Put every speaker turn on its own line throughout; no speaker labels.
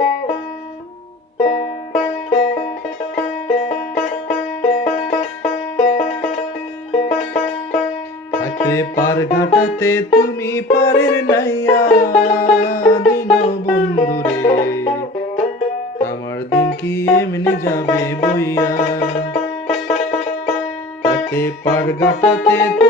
থাকে পার ঘাটাতে তুমি পারের নাইয়া। দিন বন্ধুরে, আমার দিন কি এমনি যাবে বইয়া। থাকে পার ঘাটাতে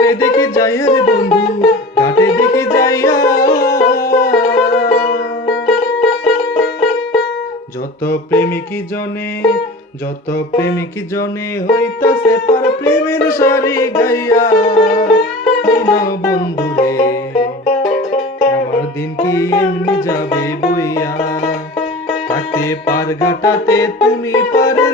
ঘাটে দেখে যাইয়া রে বন্ধু, ঘাটে দেখে যাইয়া যত প্রেমিক জনে, যত প্রেমিক জনে হইতাছে পার প্রেমের সারি গাইয়া। দিন বন্ধুরে আমার দিন কি এমনি যাবে বইয়া? থাকতে পার ঘাটাতে তুমি পারের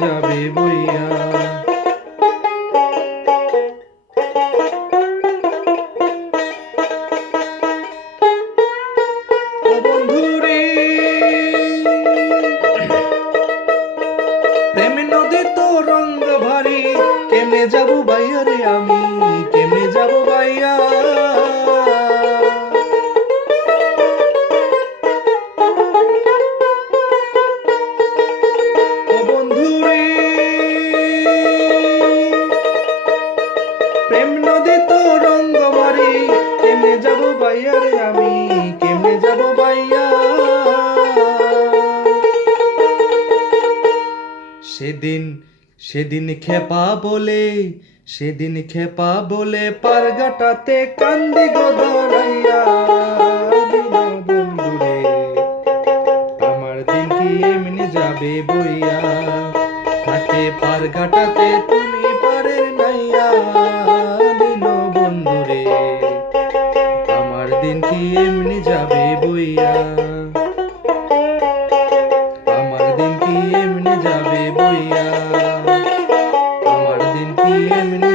যাবে বইয়া। প্রেম নদী তো রঙ্গ ভারী কেমনে যাব বাইরে আমি? সেদিন সেদিন খেপা বলে, সেদিন খেপা বলে পারগাটাতে কান্দি দিন বন্ধুরে। আমার দিন কি এমনি যাবে বইয়া থাকে পারগাটাতে তুমি